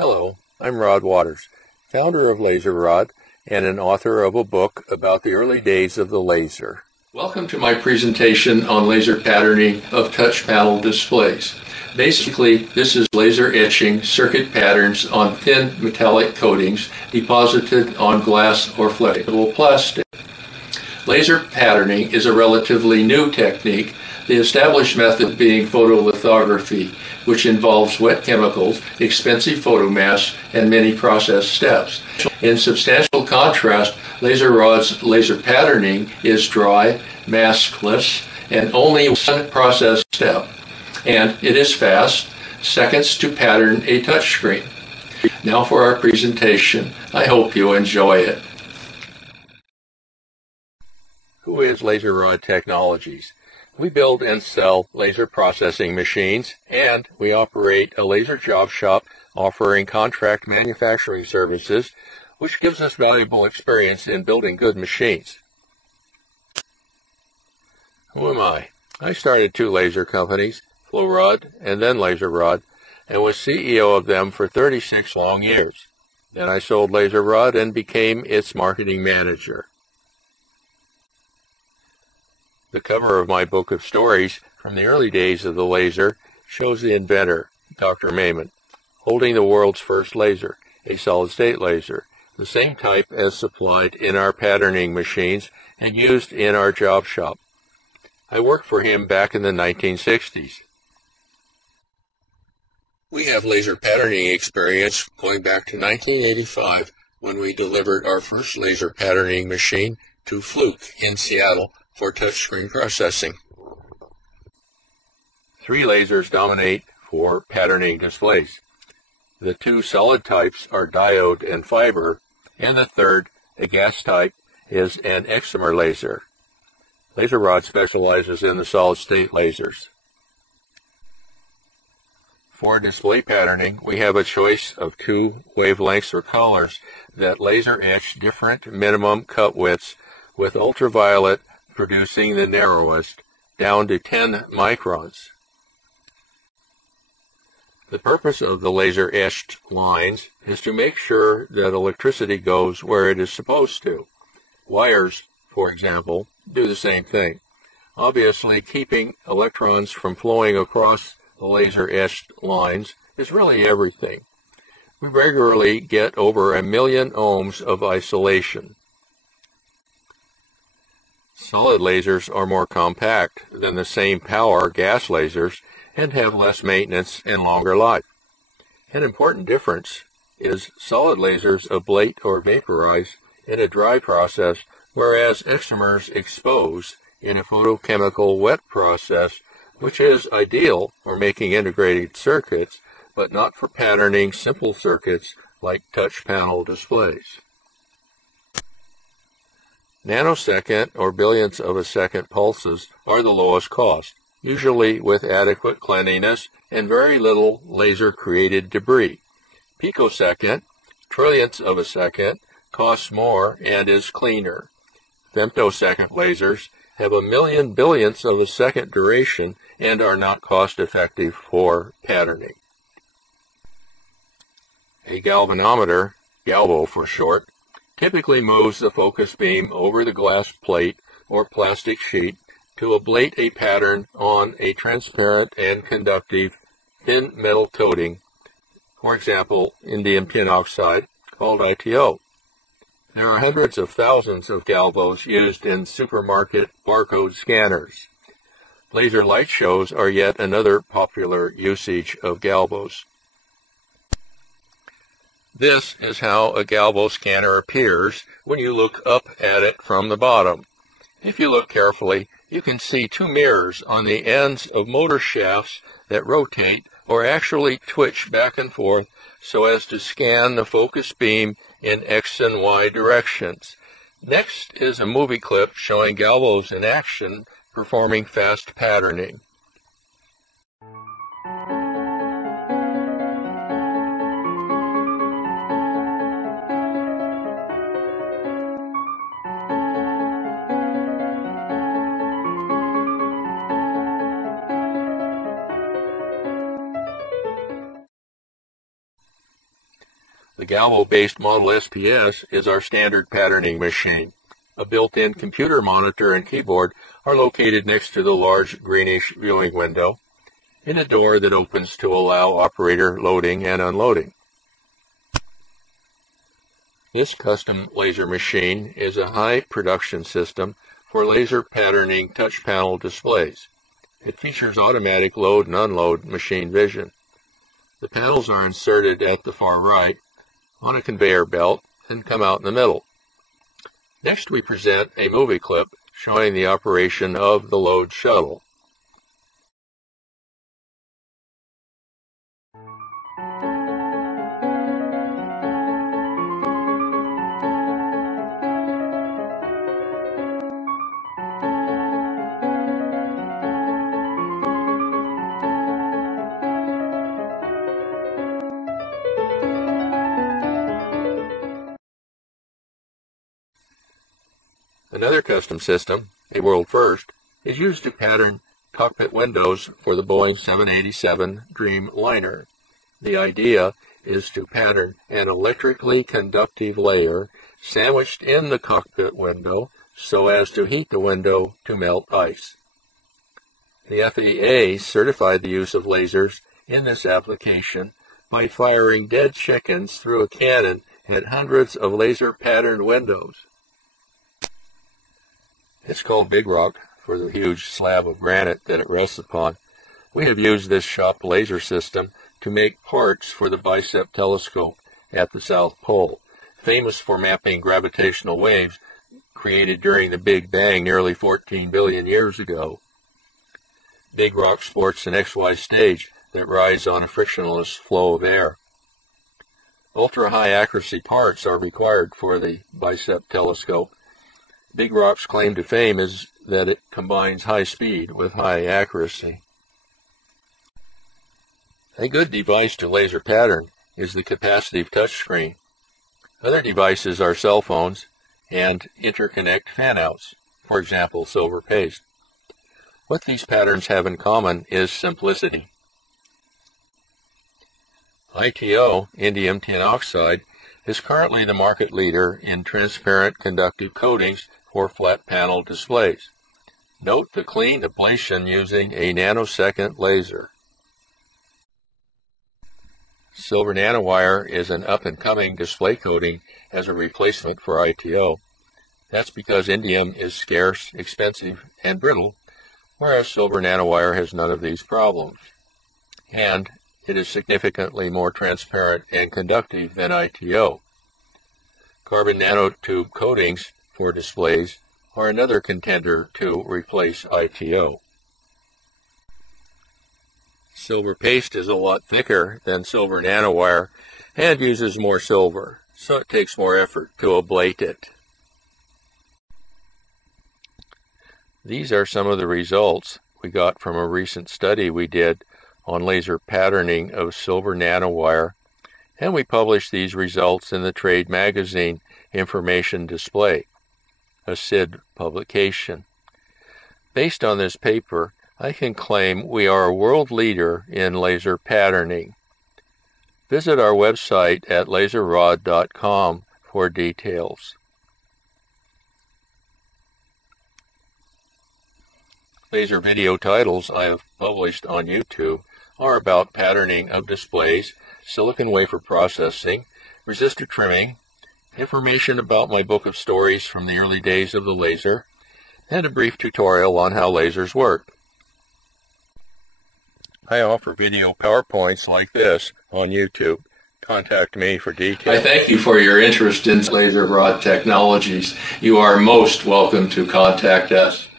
Hello, I'm Rod Waters, founder of Laser Rod and an author of a book about the early days of the laser. Welcome to my presentation on laser patterning of touch panel displays. Basically, this is laser etching circuit patterns on thin metallic coatings deposited on glass or flexible plastic. Laser patterning is a relatively new technique, the established method being photolithography, which involves wet chemicals, expensive photomasks, and many process steps. In substantial contrast, Laser Rod's laser patterning is dry, maskless, and only one process step. And it is fast, seconds to pattern a touchscreen. Now for our presentation. I hope you enjoy it. Who is Laser Rod Technologies? We build and sell laser processing machines, and we operate a laser job shop offering contract manufacturing services, which gives us valuable experience in building good machines. Who am I? I started two laser companies, Flo-Rod and then Laser Rod, and was CEO of them for 36 long years. Then I sold Laser Rod and became its marketing manager. The cover of my book of stories from the early days of the laser shows the inventor, Dr. Maiman, holding the world's first laser, a solid-state laser, the same type as supplied in our patterning machines and used in our job shop. I worked for him back in the 1960s. We have laser patterning experience going back to 1985 when we delivered our first laser patterning machine to Fluke in Seattle for touchscreen processing. Three lasers dominate for patterning displays. The two solid types are diode and fiber, and the third, a gas type, is an excimer laser. Laser Rod specializes in the solid-state lasers. For display patterning, we have a choice of two wavelengths or colors that laser etch different minimum cut widths, with ultraviolet producing the narrowest, down to 10 microns. The purpose of the laser etched lines is to make sure that electricity goes where it is supposed to. Wires, for example, do the same thing. Obviously, keeping electrons from flowing across the laser etched lines is really everything. We regularly get over 1 million ohms of isolation. Solid lasers are more compact than the same power gas lasers and have less maintenance and longer life. An important difference is solid lasers ablate or vaporize in a dry process, whereas excimers expose in a photochemical wet process, which is ideal for making integrated circuits, but not for patterning simple circuits like touch panel displays. Nanosecond or billionths of a second pulses are the lowest cost, usually with adequate cleanliness and very little laser-created debris. Picosecond, trillionths of a second, costs more and is cleaner. Femtosecond lasers have 1 million billionths of a second duration and are not cost-effective for patterning. A galvanometer, galvo for short, typically moves the focus beam over the glass plate or plastic sheet to ablate a pattern on a transparent and conductive thin metal coating, for example, indium tin oxide, called ITO. There are hundreds of thousands of galvos used in supermarket barcode scanners. Laser light shows are yet another popular usage of galvos. This is how a galvo scanner appears when you look up at it from the bottom. If you look carefully, you can see two mirrors on the ends of motor shafts that rotate or actually twitch back and forth so as to scan the focus beam in X and Y directions. Next is a movie clip showing galvos in action performing fast patterning. The Galvo-based Model SPS is our standard patterning machine. A built-in computer monitor and keyboard are located next to the large greenish viewing window in a door that opens to allow operator loading and unloading. This custom laser machine is a high production system for laser patterning touch panel displays. It features automatic load and unload machine vision. The panels are inserted at the far right on a conveyor belt and come out in the middle. Next, we present a movie clip showing the operation of the load shuttle. Another custom system, a world first, is used to pattern cockpit windows for the Boeing 787 Dreamliner. The idea is to pattern an electrically conductive layer sandwiched in the cockpit window so as to heat the window to melt ice. The FAA certified the use of lasers in this application by firing dead chickens through a cannon at hundreds of laser-patterned windows. It's called Big Rock for the huge slab of granite that it rests upon. We have used this shop laser system to make parts for the BICEP telescope at the South Pole, famous for mapping gravitational waves created during the Big Bang nearly 14 billion years ago. Big Rock sports an XY stage that rides on a frictionless flow of air. Ultra-high accuracy parts are required for the BICEP telescope. Big Rock's claim to fame is that it combines high speed with high accuracy. A good device to laser pattern is the capacitive touchscreen. Other devices are cell phones and interconnect fanouts, for example, silver paste. What these patterns have in common is simplicity. ITO, indium tin oxide, is currently the market leader in transparent conductive coatings for flat panel displays. Note the clean ablation using a nanosecond laser. Silver nanowire is an up-and-coming display coating as a replacement for ITO. That's because indium is scarce, expensive, and brittle, whereas silver nanowire has none of these problems. And it is significantly more transparent and conductive than ITO. Carbon nanotube coatings for displays are another contender to replace ITO. Silver paste is a lot thicker than silver nanowire and uses more silver, so it takes more effort to ablate it. These are some of the results we got from a recent study we did on laser patterning of silver nanowire, and we published these results in the trade magazine Information Display, a SID publication. Based on this paper, I can claim we are a world leader in laser patterning. Visit our website at laserrod.com for details. Laser video titles I have published on YouTube are about patterning of displays, silicon wafer processing, resistor trimming, information about my book of stories from the early days of the laser, and a brief tutorial on how lasers work. I offer video PowerPoints like this on YouTube. Contact me for details. I thank you for your interest in laser rod technologies. You are most welcome to contact us.